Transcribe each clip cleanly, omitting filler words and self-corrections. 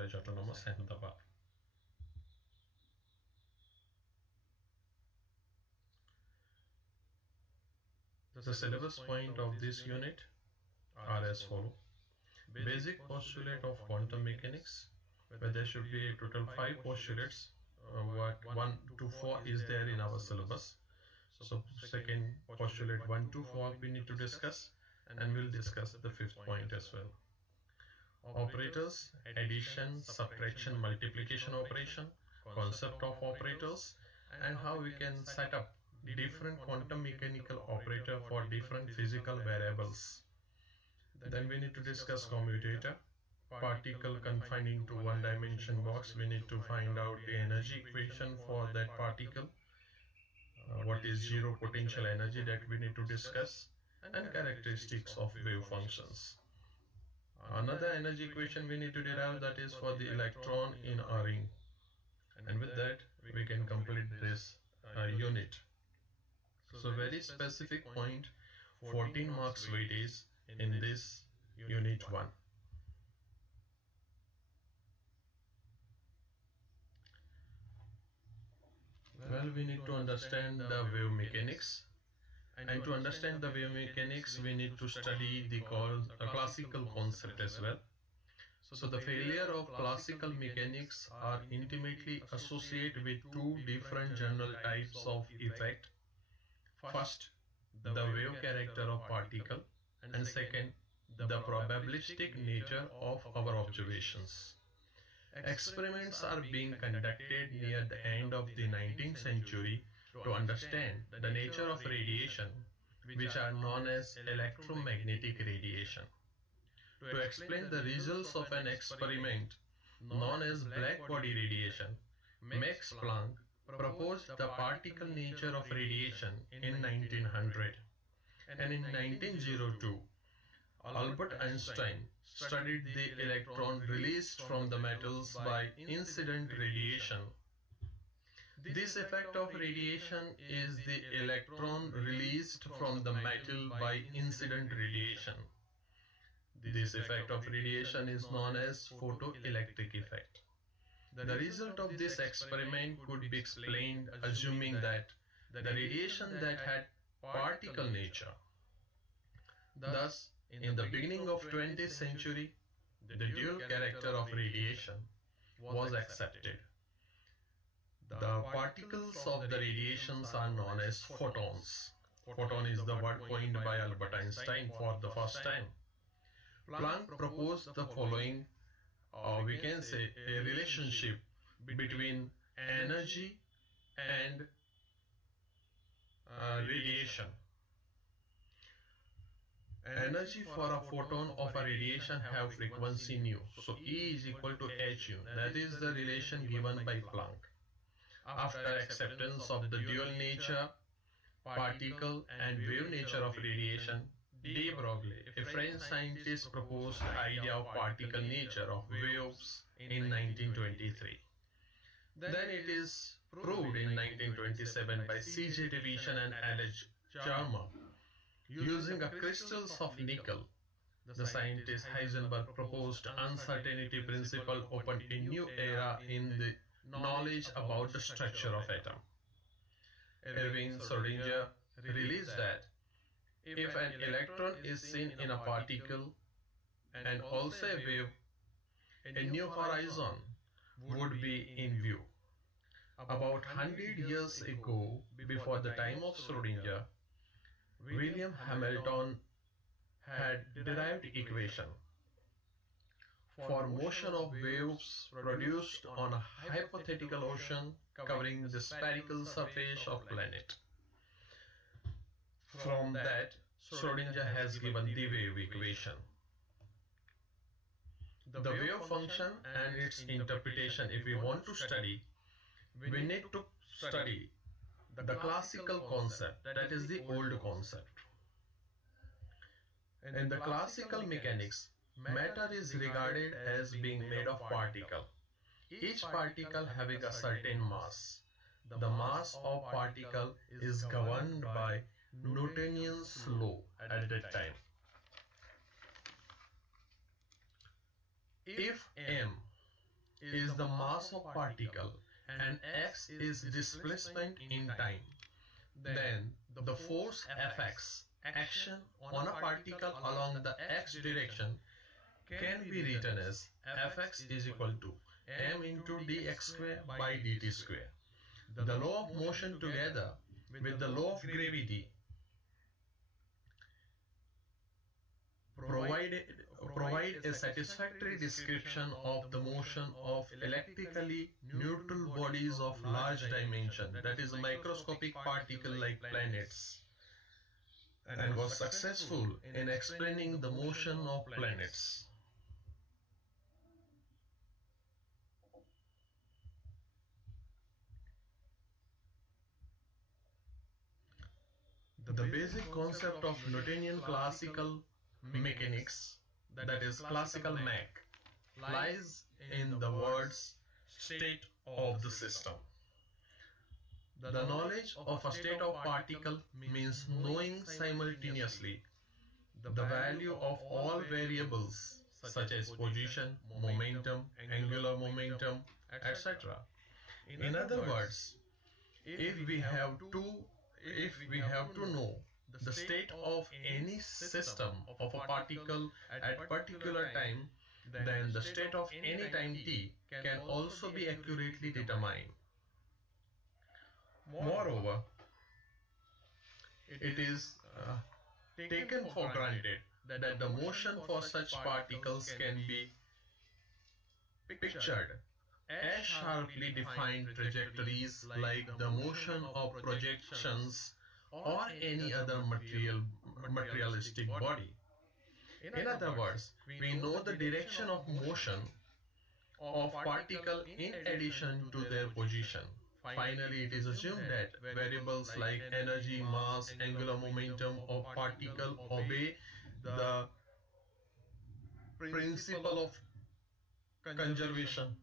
College Autonomous, Ahmedabad. The syllabus point of this unit are as follows. Basic postulate of quantum mechanics, where there should be a total 5 postulates. What 1 to 4 is there in our syllabus. So second postulate 1 to 4 we need to discuss, and we'll discuss the 5th point as well. Operators, addition, subtraction, multiplication operation, concept of operators, and how we can set up different quantum mechanical operator for different physical variables. Then we need to discuss commutator, particle confined into one dimension box. We need to find out the energy equation for that particle, what is zero potential energy that we need to discuss, and characteristics of wave functions. Another energy equation we need to derive, that is for the electron in a ring. And with that we can complete this unit. So very specific point, 14 marks weightage in this unit 1. Well, we need to understand the wave mechanics. And to understand the wave mechanics, we need to study the classical concept as well. So the failure of classical mechanics are intimately associated with two different general types of effect. First, the wave character of particle, and second, the probabilistic nature of our observations. Experiments are being conducted near the end of the 19th century to understand the nature of radiation, which are known as electromagnetic radiation. To explain the results of an experiment known as black body radiation, Max Planck proposed the particle nature of radiation in 1900. And in 1902, Albert Einstein studied the electron released from the metals by incident radiation. This effect of radiation is the electron released from the metal by incident radiation. This effect of radiation is known as photoelectric effect. The result of this experiment could be explained assuming that the radiation that had particle nature. Thus, in the beginning of 20th century, the dual character of radiation was accepted. The particles of the radiations are known as photons. Photon is the word coined by Albert Einstein for the first time. Planck proposed the following, we can say, a relationship between energy and radiation. Energy for a photon of a radiation have frequency nu. So E is equal to HU. That is the relation given by Planck. After acceptance of the dual nature, particle and wave nature of radiation, de Broglie, a French scientist, proposed the idea of particle nature of waves in 1923. Then it is proved in 1927 by C.J. Division and L.H. Charma. Using a crystals of nickel, the scientist Heisenberg proposed uncertainty principle opened a new era in the knowledge about the structure of atom. Erwin Schrödinger released that if an electron is seen in a particle and also a wave, a new horizon would be in view. About 100 years ago, before the time of Schrödinger, William Hamilton had derived equation for motion of waves produced on a hypothetical ocean covering the spherical surface of planet. From that, Schrödinger has given the wave equation. The wave function and its interpretation, if we want to study, we need to study the classical concept, that is the old concept. In the classical mechanics, matter is regarded as being made of particle, each particle having a certain mass. The mass of particle is governed by Newtonian's law at that time. If m is the mass of particle and x is displacement in time, then the force Fx, action on a particle along the x direction, can be written as Fx is equal to m into dx square by dt square. The law of motion together with the law of gravity provide, provide a satisfactory description of the motion of electrically neutral bodies of large dimension, that is microscopic particle like planets, and was successful in explaining the motion of planets. The basic concept of Newtonian classical mechanics, that is classical mech, lies in the words state of the system. The knowledge of a state of particle means knowing simultaneously the value of all variables such as position, momentum, angular momentum, etc. In other words, if we have to know the state of any system of a particle at particular time, then the state of any time t can also be accurately determined. Moreover, it is taken for granted that the motion for such particles can be pictured as sharply defined trajectories like the motion of projections or any other materialistic body. In other words, we know the direction of motion of particle in addition to their position. Finally, it is assumed that variables like energy, mass, angular momentum of particle obey the principle of conservation.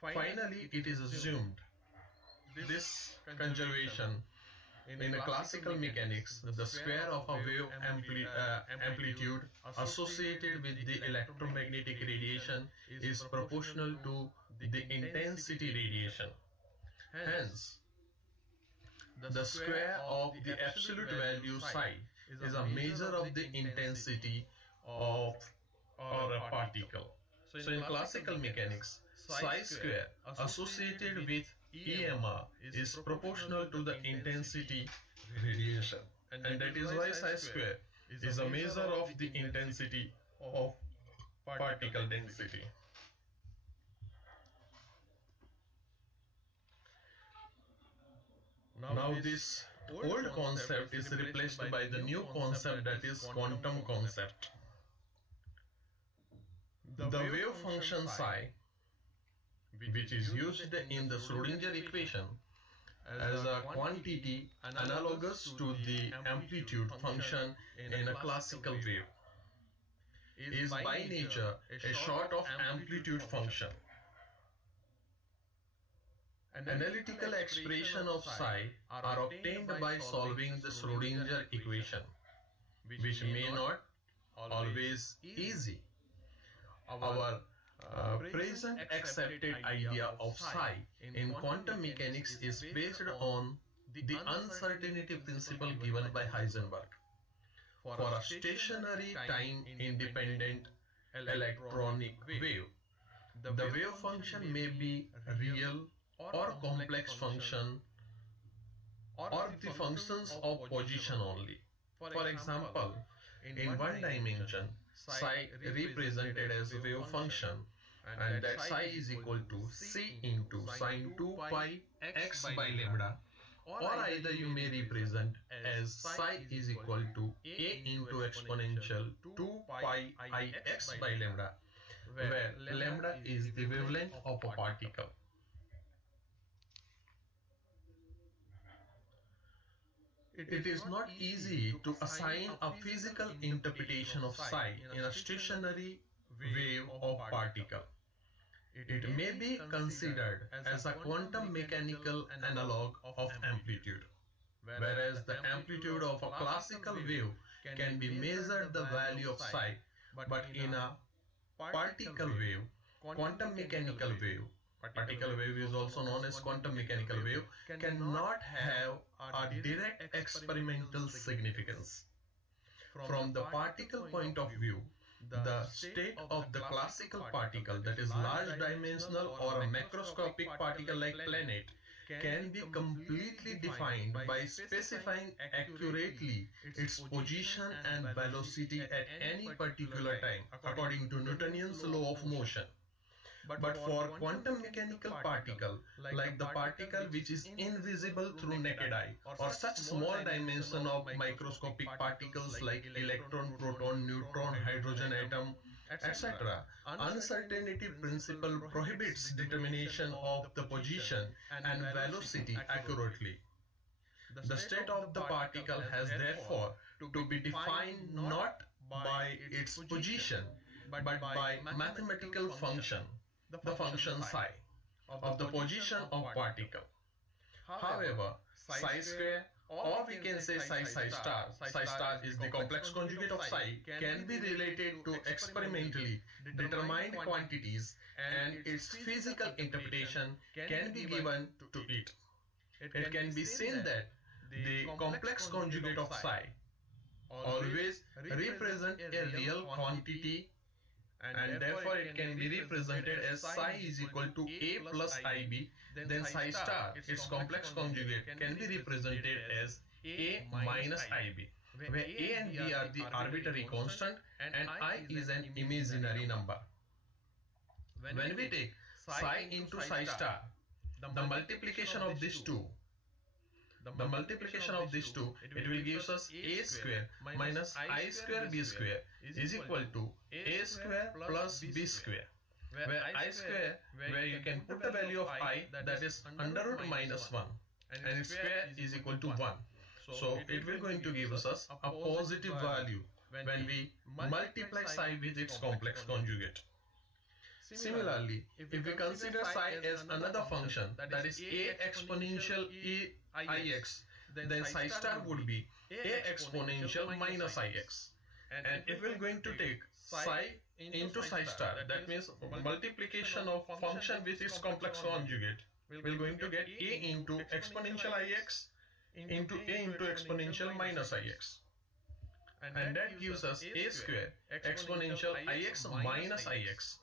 Finally, it is assumed this conservation in a classical mechanics, the square of a wave amplitude associated with the electromagnetic radiation is proportional to the intensity radiation. Hence, the square of the absolute value psi is a measure of the intensity of or a particle. So in classical mechanics, psi square associated with EMR is proportional to the intensity radiation, and that is why psi square is a measure of the intensity of particle density. Now this old concept is replaced by the new concept, that is quantum concept. The wave function psi, which is used in the Schrödinger equation as a quantity analogous to the amplitude function in a classical wave, is by nature a sort of amplitude function. Analytical expression of psi are obtained by solving the Schrödinger equation, which may not always easy. Our present accepted idea of psi in quantum mechanics is based on the uncertainty principle given by Heisenberg. For a stationary time-independent electronic wave, the wave function may be real or complex function or the functions of position only. For example, in one dimension, psi represented as a wave function, and that psi is equal to c into sine 2 pi x by lambda, or either you may represent as psi is equal to a into exponential 2 pi I x by lambda, where lambda is the wavelength of a particle. It is not easy to assign a physical interpretation of psi in a stationary wave of particle. It may be considered as a quantum mechanical analog of amplitude, whereas the amplitude of a classical wave can be measured the value of psi, but in a particle wave, quantum mechanical wave, particle wave is also known as quantum mechanical wave, cannot have a direct experimental significance. From the particle point of view, the state of the classical particle, that is large dimensional or a macroscopic particle like planet, can be completely defined by specifying accurately its position and velocity at any particular time according to Newtonian's law of motion. But for quantum mechanical particle, like the particle which is invisible through naked eye, or such small dimension of microscopic particles like electron, proton, neutron, hydrogen atom, etc., uncertainty principle prohibits determination of the position and velocity accurately. The state of the particle has therefore to be defined not by its position but by mathematical function, the function psi, of the position of particle. However, psi square, or we can say psi star is the complex conjugate of psi, can be related to experimentally determined quantities, and its physical interpretation can be given to it. It can be seen that the complex conjugate of psi always represent a real quantity, and therefore it can be represented as psi is equal to a plus ib. Then psi star, its complex conjugate, can be represented as a minus ib, where a and b are the arbitrary constant and I is an imaginary number. When we take psi into psi star, the multiplication of these two, it will give us a square minus I square b square is equal to a square plus b square, where I square, where you can put the value of I, that is under root minus 1, and its square is equal to 1. So it will going to give us a positive value when we multiply psi with its complex conjugate. Similarly, if we consider psi as another function, that is a exponential ix, then psi star would be a exponential minus ix. And if we're going to take psi into psi star, that means multiplication of function with its complex conjugate, we're going to get a into exponential ix into a into exponential minus ix. And that gives us a square exponential ix minus ix.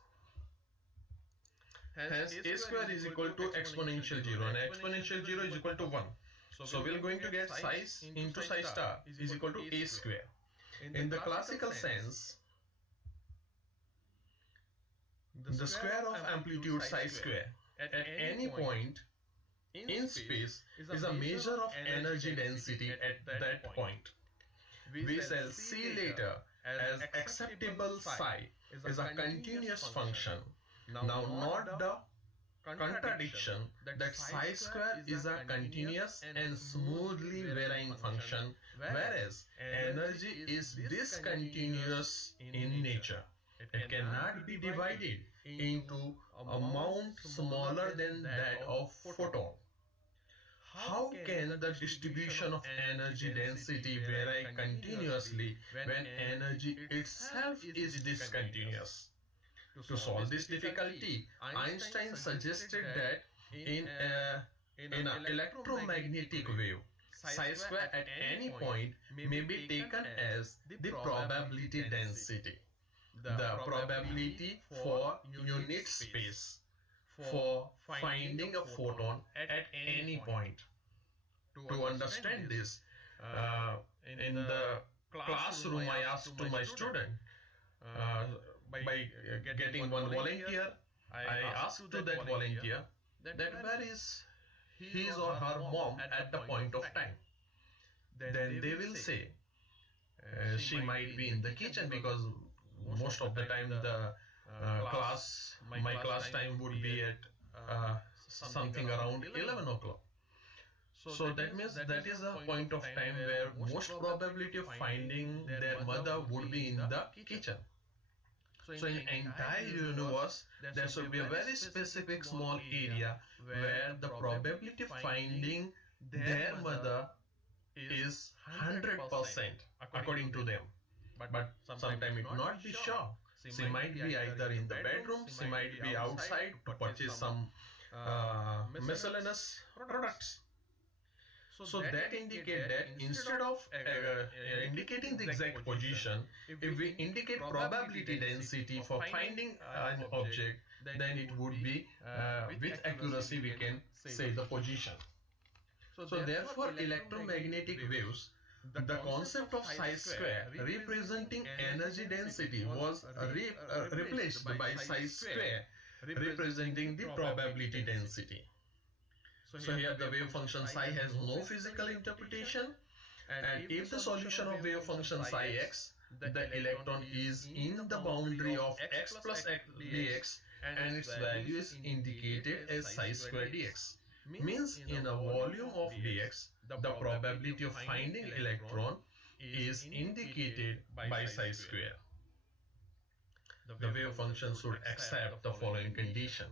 Hence, a square is equal to exponential 0, and exponential 0 is equal to 1. So we're going to get psi into psi star is equal to a square. In the classical sense, the square of amplitude psi square at any point in space is a measure of energy density at that point. We shall see later as acceptable psi is a continuous function. Now note the contradiction that psi square is a continuous and smoothly varying function, whereas energy is discontinuous in nature. It cannot be divided into amount smaller than that of photon. How can the distribution of energy density vary continuously when energy itself is discontinuous? To solve this difficulty, Einstein suggested that in an electromagnetic wave, psi square at any point may be taken as the probability density, the probability for unit space for finding a photon at any point. To understand this, in the classroom, I asked to my student, by getting one volunteer, I asked to that volunteer that where is his or her mom at the point of time. Then they will say she might be in the kitchen, because most of the time the my class time would be at something around 11 o'clock. So that means that is a point of time where most probability of finding their mother would be in the kitchen. So in entire universe, there should be a very specific small area where the probability of finding their mother is 100% according to them. But sometimes it not be sure. She might be either in the bedroom, she might be outside to purchase some miscellaneous products. So that indicate that instead of indicating the exact position, if we indicate probability density for finding an object, then it would be with accuracy we can say the position. So therefore electromagnetic waves, the concept of psi square representing energy density was replaced by psi square representing the probability density. So here the wave function psi has no physical interpretation, and if the solution of wave function psi x, the electron is in the boundary of x plus dx and its value is indicated as psi square dx. Means in a volume of dx, the probability of finding electron is indicated by psi square. The wave function should accept the following condition.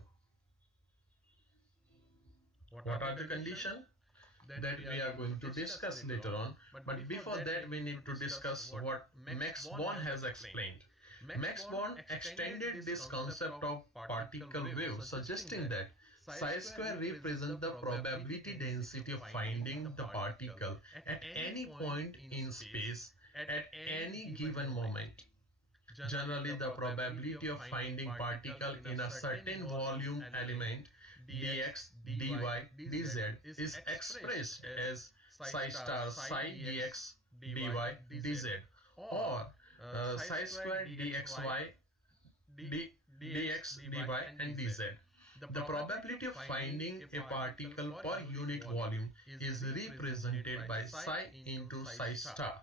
What are the conditions? That we are going to discuss later on. But before that, we need to discuss what Max Born has explained. Max Born extended this concept of particle wave, suggesting that psi square represents the probability density of finding the particle at any point in space at any given moment. Generally, the probability of finding particle in a certain volume element dx, dy, dz is expressed as psi star psi dx, dy, dz, or psi square dxy, dx, dy and dz. The probability of finding a particle per unit volume is represented by psi into psi star,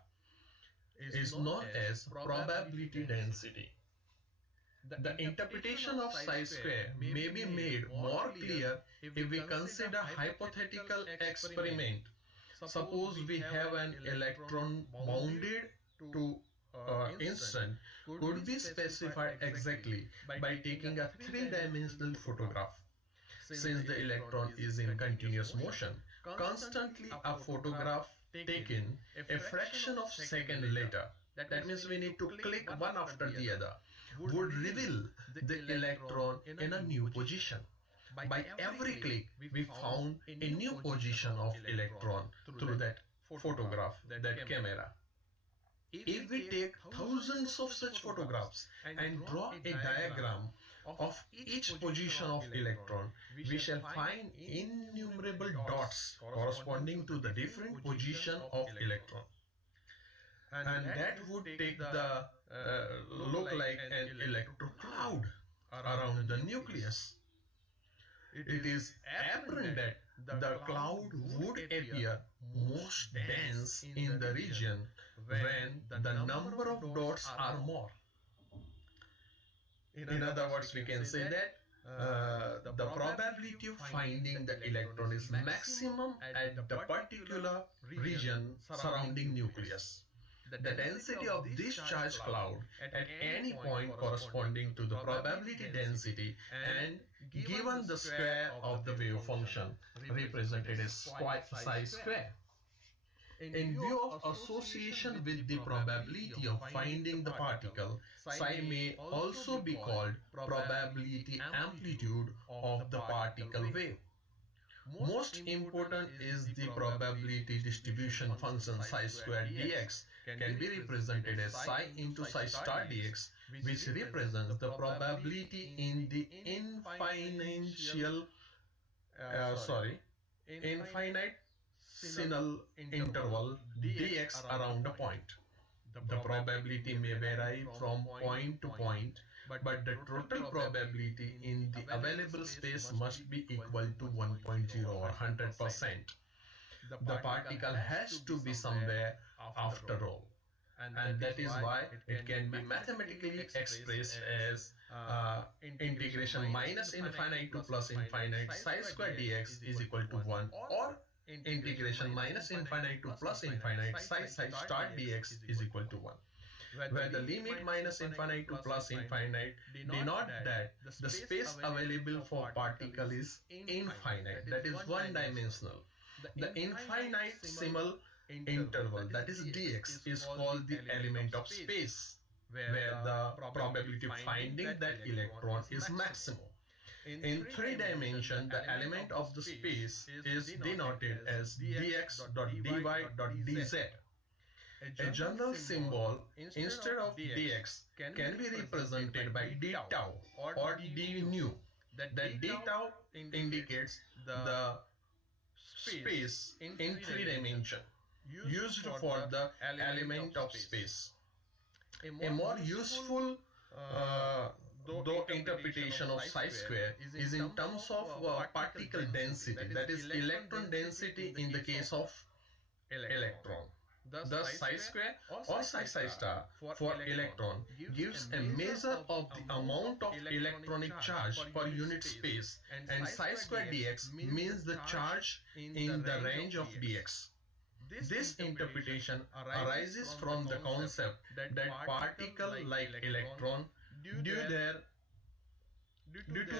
is known as probability density. The interpretation of psi square may be made more clear if we consider hypothetical experiment. Suppose we have an electron bounded to instant. Could be specified exactly by taking a three-dimensional photograph. Since the electron is in continuous motion, constantly a photograph taken a fraction of second later, that means we need to click one after the other, would reveal the electron in a new position. By every click, we found a new position of electron through that photograph, that camera. If we take thousands of such photographs and draw a diagram of each position of electron, we shall find innumerable dots corresponding to the different position of electron. And that would take the look like an electron cloud around the nucleus. It is apparent that the cloud would appear most dense in the region when the number of dots are more. In other words, we can say that the probability of finding the electron is maximum at the particular region surrounding nucleus. The density of this charged cloud at any point corresponding to the probability density and given the square of the wave function represented as psi square. In view of association with the probability of finding the particle, psi may also be called probability amplitude of the particle wave. Most important is the probability distribution function psi square dx can be represented as psi into psi star dx, which represents the probability in the infinitesimal interval dx around a point. The probability may vary from point to point, but the total probability in the available space must be equal to 1.0 or 100%. The particle has to be somewhere after all. And that is why it can be mathematically expressed as integration minus infinite to plus infinite psi square dx is equal to 1, or integration minus infinite to plus infinite psi star dx is equal to 1. Where the limit minus infinite to plus infinite denote that the space available for particle is infinite, that is one dimensional. The infinitesimal interval, that is dx, is called the element of space. where the probability of finding that electron is maximum. In three dimension, the element of the space is denoted as dx.dy.dz. A general symbol instead of dx can be represented by d tau or d nu. That d tau indicates the space in three dimension used for the element of space. A more useful though interpretation of psi square is in terms of particle density, that is electron density in the case of electron. Thus psi square or psi star for electron gives a measure of the amount of electronic charge per unit space, and psi square dx means the charge in the range of dx. This interpretation arises from the concept that particles like electron, due to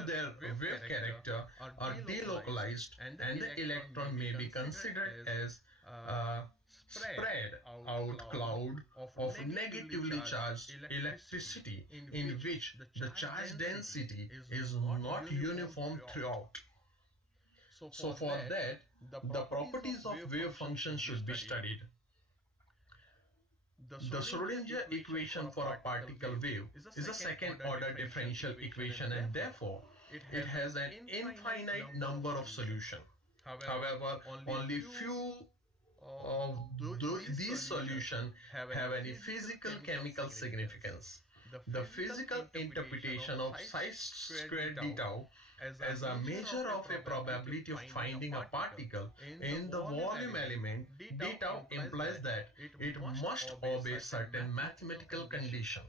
their wave character, are delocalized, and the electron may be considered as a spread out cloud of negatively charged electricity in which the charge density is not uniform throughout. So for that, the properties of wave function should be studied. The Schrödinger equation for a particle wave is a second order differential equation, and therefore it has an infinite number of solutions. However, only few of these solutions have any physical chemical significance. The physical interpretation of psi squared d tau as a measure of a probability of finding a particle in the volume element d tau implies that it must obey certain mathematical condition.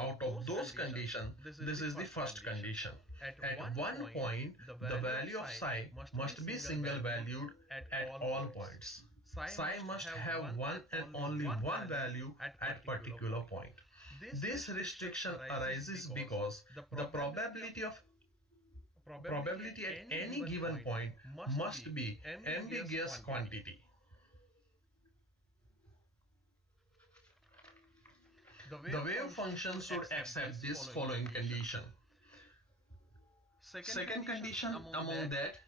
Out of those conditions, this is the first condition. At one point, the value of psi must be single valued at all points. Psi must have one and only one value at particular point. This restriction arises because the probability at any given point must be ambiguous quantity. The wave function should accept this following condition. Second condition among that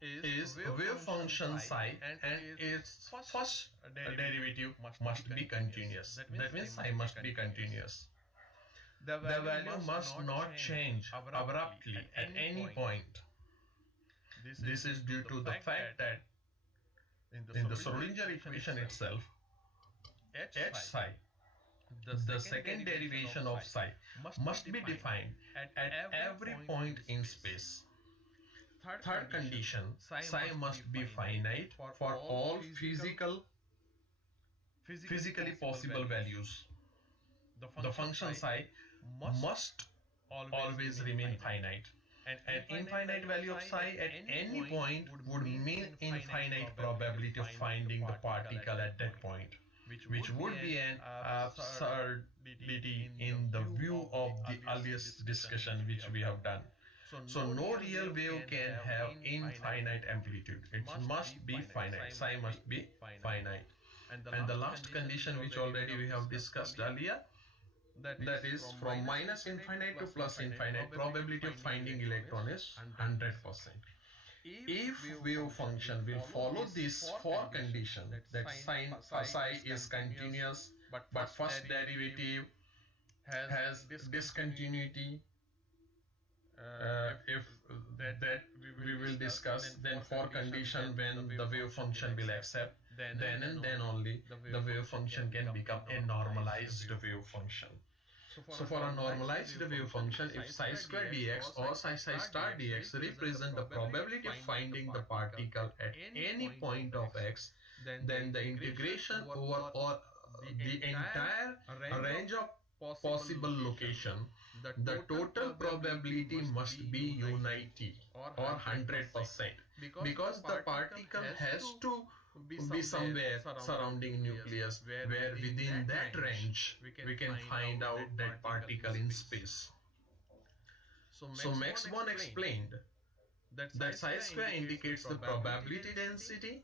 is wave function psi and its first derivative must be continuous. That means psi must be continuous. The value must not change abruptly at any point. This is due to the fact that in the Schrödinger equation itself, h psi, the second derivation of psi, must be defined at every point in space. Third condition, psi must be finite for all physically possible values. The function psi must always remain finite. An infinite value of psi at any point would mean infinite probability of finding the particle at that point, which would be an absurdity in the view of the earliest discussion which we have done. So no real wave can have infinite amplitude. It must be finite. Psi must be finite. And the last condition which already we have discussed earlier, that is from minus infinite to plus infinite, probability of finding electron is 100%. If wave function will follow this four condition, that psi is continuous but first derivative has discontinuity, if that we will discuss, then for condition when the wave function will accept, then and then only the wave function can become a normalized wave function. So for a normalized wave function, if psi square dx or psi star dx represent the probability of finding the particle at any point of x, then the integration over or the entire range of possible location, the total probability must be unity or 100%, because the particle has to be somewhere surrounding nucleus, where within that range we can find out that particle in space. So Max Born explained that psi square indicates the probability density,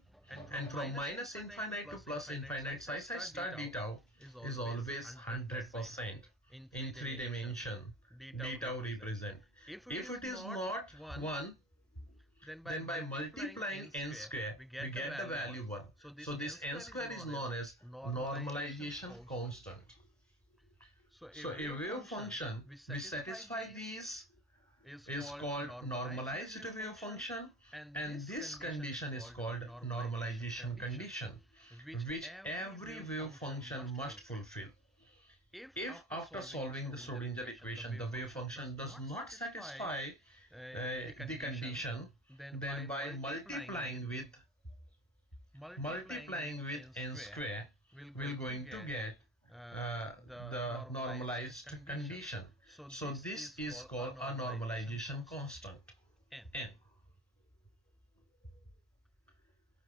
and from minus infinite to plus infinite, psi star d tau is always 100%. in three dimension d tau represent. If it is not 1, then by multiplying n square we get the value 1. So this n square is known as normalization constant. So a wave function which satisfy these is called normalized wave function, and this condition is called normalization condition, which every wave function must fulfill. If after solving the Schrodinger equation the wave function does not satisfy the condition, then by multiplying with n square we're going to get the normalized condition. So this is called a normalization constant n.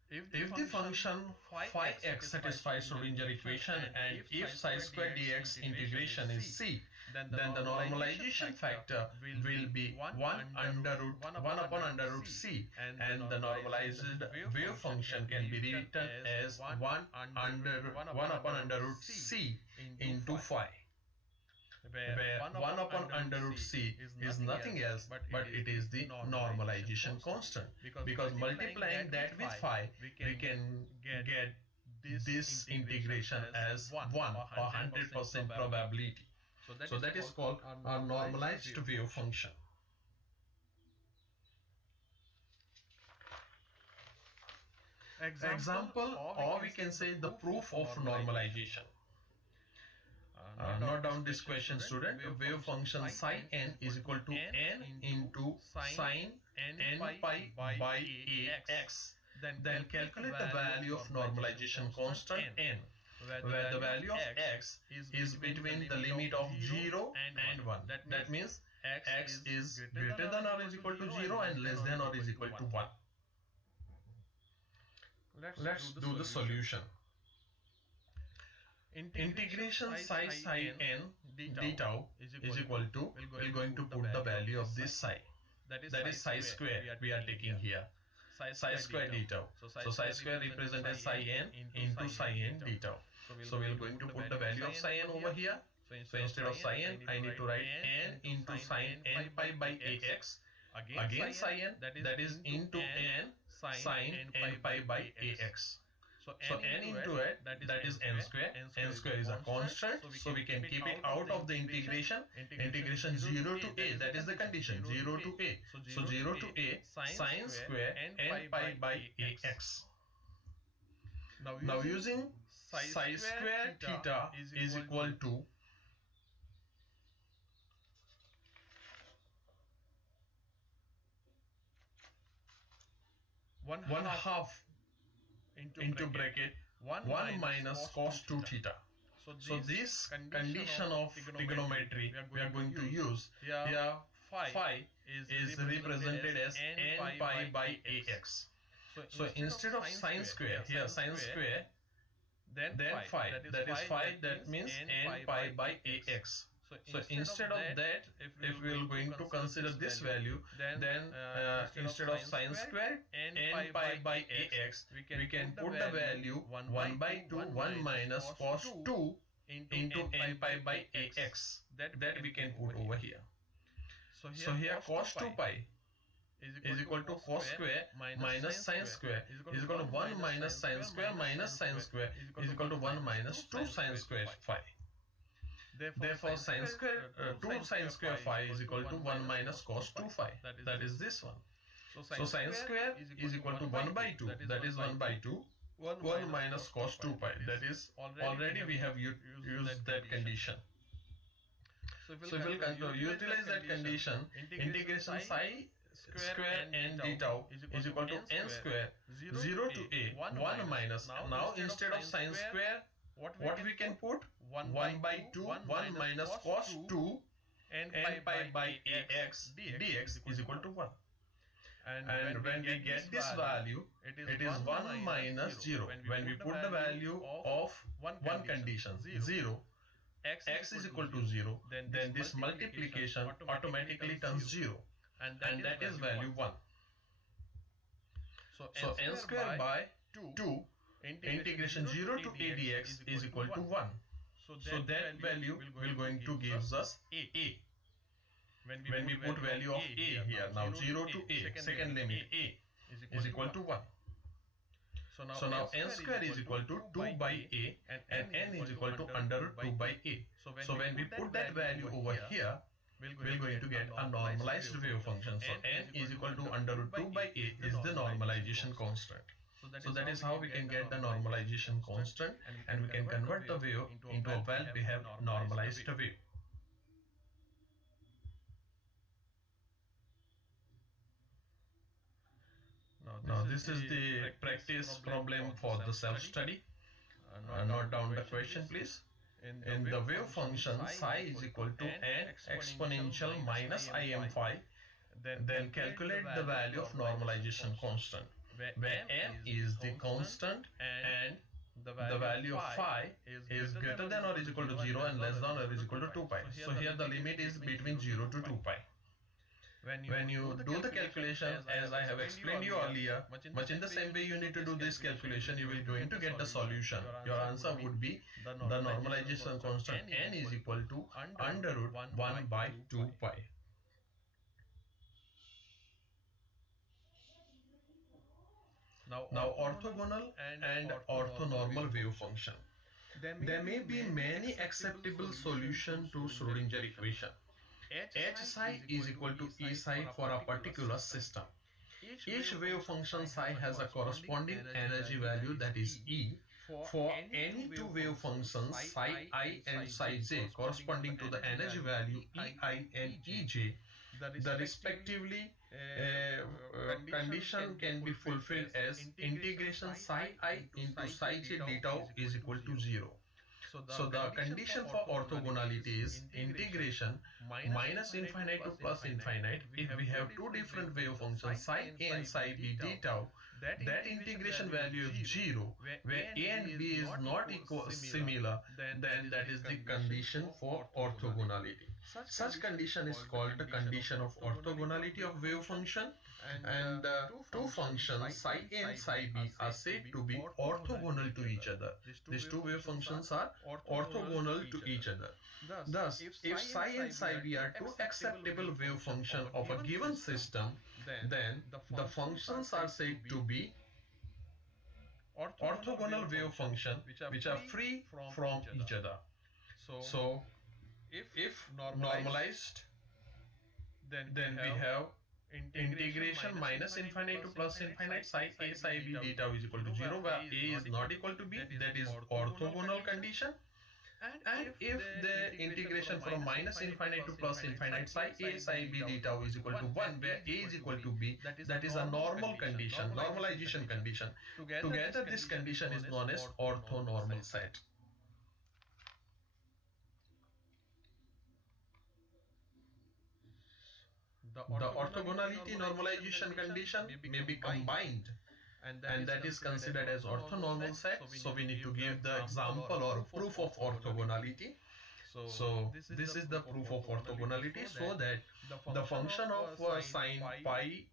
If the function phi x satisfies Schrodinger equation and if psi square dx integration is c, then the normalization factor will be 1 upon under root c, and the normalized wave function can be written as 1 upon under root c into phi, where 1 upon under root c is nothing else but it is the normalization constant, because multiplying that with phi we can get this integration as 1 or 100% probability. So that is called a normalized wave function. Example, or we can say the proof of normalization. Note down this question, student. Wave function psi n is equal to n into sine n pi by ax. Then calculate the value of normalization constant n, where the value of x is between the limit of 0 and 1. That means x is greater than or is equal to 0 and less than or is equal to 1. Let's do the solution. Integration psi n d tau is equal to, we're going to put the value of this psi, that is psi square we are taking here, psi square d tau. So psi square represents as psi n into psi n d tau. So we're going to put the value of psi n over here. So instead of psi n I need to write n into sine n pi by ax, again psi n, that is into n sine n pi by ax. So n into it, that is n square. N square is a constant, so we can keep it out of the integration. Integration 0 to a, that is the condition, 0 to a. So 0 to a sine square n pi by ax. Now using psi square theta is equal to 1/2 into bracket 1 minus cos 2 theta. So this condition of trigonometry we are going to use here. Phi is represented as n pi by ax. So instead of sine square, here sine square, then phi, that is phi, that means n pi by ax. So instead of that, if we are going to consider this value, then instead of sine square n pi by ax, we can put the value 1 by 2 1 minus cos 2 into n pi by ax, that we can put over here. So here cos 2 pi is equal to cos square minus sine square is equal to 1 minus sine square is equal to 1 minus 2 sine square phi. Therefore sine square 2 sine square phi is equal to 1 minus cos 2 phi, that is this one. So sine square is equal to 1 by 2, that is 1 by 2, 1 minus cos 2 pi, that is already we have used that condition. So if we will utilize that condition, integration psi square n d tau is equal to n square 0 to a 1 minus, now instead of sine square what we can put, 1 by 2 1 minus cos 2 n pi by ax dx is equal to 1. And when we get this value, it is 1 minus 0. When we put the value of one condition 0, x is equal to 0, then this multiplication automatically turns 0, and that is value 1. So n square by 2 integration 0 to a dx is equal to 1. So that value will going to gives us a. When we put value of a here, now 0 to a, second limit a is equal to 1. So now n square is equal to 2 by a and n is equal to under root 2 by a. So when we put that value over here, we're going to get a normalized wave function. So n is equal to under root 2 by a is the normalization constant. So that is how we can get the normalization constant, and we can convert the wave into a well-behaved normalized wave. Now this is the practice problem for the self-study. Note down the question please. In the wave function psi is equal to n exponential minus im5, then calculate the value of normalization constant, where m is the constant and the value of phi is greater than or is equal to 0 and less than or is equal to 2 pi. So here the limit is between 0 to 2 pi. When you do the calculation, as I have explained you earlier, much in the same way you need to do this calculation, you will going to get the solution. Your answer would be the normalization constant n is equal to under root 1 by 2 pi. Now orthogonal and orthonormal wave function. There may be many acceptable solutions to Schrodinger equation. H psi is equal to E psi for a particular system. Each wave function psi has a corresponding energy value, that is E, for any two wave functions psi I and psi j corresponding to the energy value Ei and Ej. The respectively condition can be fulfilled as integration psi I into psi j d tau is equal to 0. So the condition for orthogonality is integration minus infinite to plus infinite. If we have two different wave functions psi a and psi b d tau, that integration value is 0, where a and b is not similar, then that is the condition for orthogonality. Such condition is called the condition of orthogonality of wave function, and two functions psi a and psi b are said to be orthogonal to each other. These two wave functions are orthogonal to each other. Thus, if psi and psi b are two acceptable wave functions of a given system, then the functions are said to be orthogonal wave functions which are free from each other. So, if normalized, then we have integration minus infinite to plus infinite psi a psi b d tau is equal to 0, where a is not equal to b, that is orthogonal condition. And if the integration from minus infinite to plus infinite psi a psi b d tau is equal to 1, where a is equal to b, that is a normal condition, normalization condition. Together this condition is known as orthonormal set. The orthogonality normalization condition may be combined, and that is considered as orthonormal set. So we need to give the example or proof of orthogonality. So this is the proof of orthogonality, so that the function of sine pi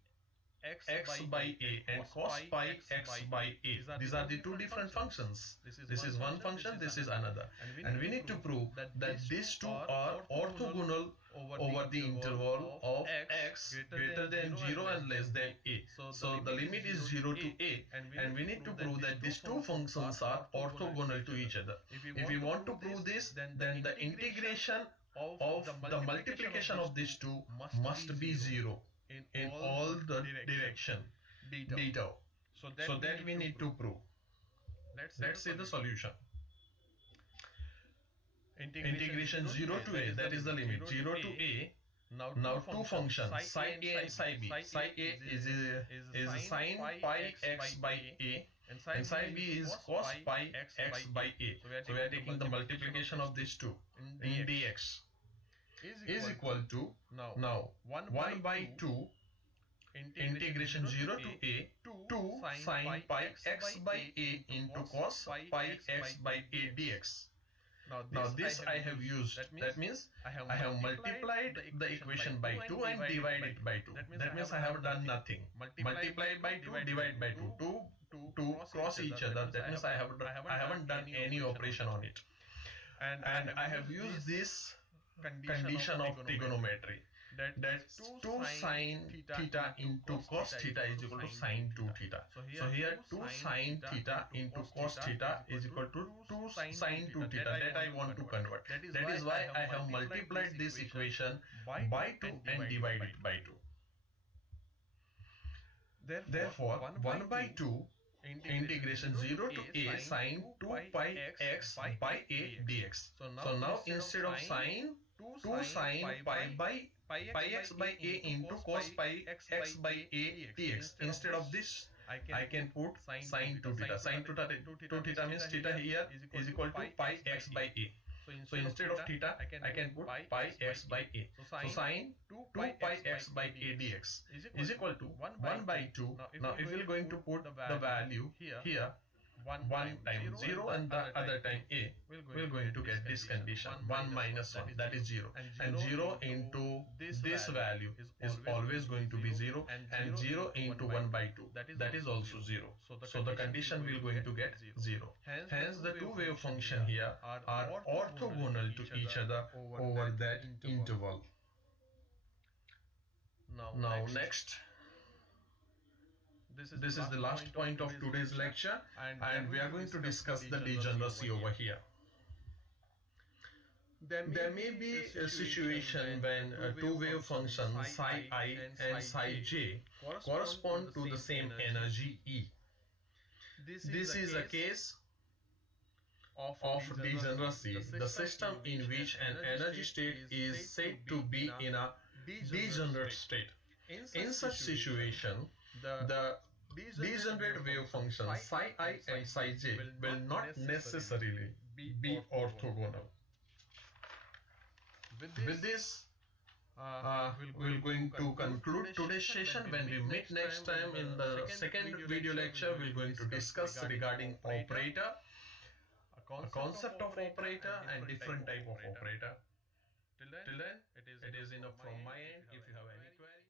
x by a and cos pi x by a, these are the two different functions. This is one function, this is another, and we need to prove that these two are orthogonal over the interval of x greater than 0 and less than a. So the limit is 0 to a, and we need to prove that these two functions are orthogonal to each other. If we want to prove this, then the integration of the multiplication of these two must be 0 in all the direction d tau. So that we need to prove. Let's say the solution. Integration 0 to a, that is the limit, 0 to a. Now two functions psi a and psi b. Psi a is sine pi x by a, and psi b is cos pi x by a. So we are taking the multiplication of these two in dx is equal to, now 1 by 2 integration 0 to a 2 sine pi x by a into cos pi x by a dx. Now this I have used, that means I have multiplied the equation by 2 and divided by 2. That means I have done nothing. Multiply by 2, divide by 2 cross each other. That means I haven't done any operation on it. and I have used this condition of trigonometry, that 2 sine theta into cos theta is equal to sine 2 theta. So here 2 sine theta into cos theta is equal to 2 sine 2 theta, that I want to convert. That is why I have multiplied this equation by 2 and divided by 2. Therefore 1 by 2 integration 0 to a sine 2 pi x by a dx. So now instead of sine, 2 sine pi x by a into cos pi x by a dx. Instead of this, I can put sine 2 theta. Sine 2 theta means theta here is equal to pi x by a. So instead of theta, I can put pi x by a. So sine 2 pi x by a dx is equal to 1 by 2. Now if we're going to put the value here, one time 0 and the other time a, we're going to get this condition 1 minus 1, that is 0, and 0 into this value is always going to be 0, and 0 into 1 by 2, that is also 0. So the condition we're going to get 0. Hence the two wave function here are orthogonal to each other over that interval. Now next, this is the last point of today's lecture, and we are going to discuss the degeneracy over here. There may be a situation when two wave functions psi I and psi j correspond to the same energy E. This is a case of degeneracy, the system in which an energy state is said to be in a degenerate state. In such situation, the degenerate wave functions psi I and psi j will not necessarily be orthogonal. With this, we're going to conclude today's session. When we meet next time in the second video lecture, we're going to discuss regarding operator, a concept of operator and different type of operator. Till then, it is enough from my end. If you have any query,